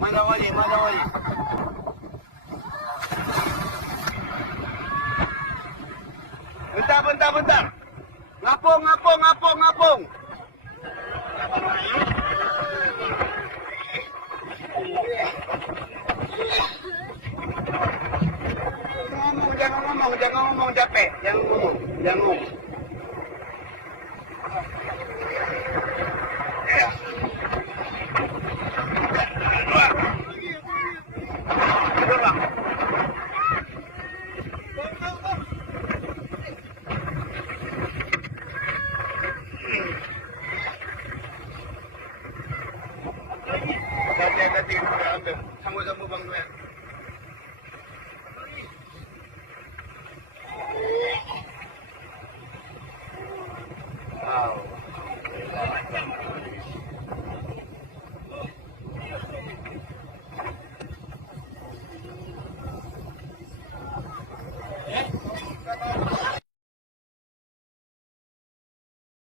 Mana wali, mana wali. Bentar, bentar, bentar. Ngapung, ngapung, ngapung, ngapung. Jangan ngomong capek, jangan ngomong, jangan ngomong. Ya. Tadi, sambung-sambung bang.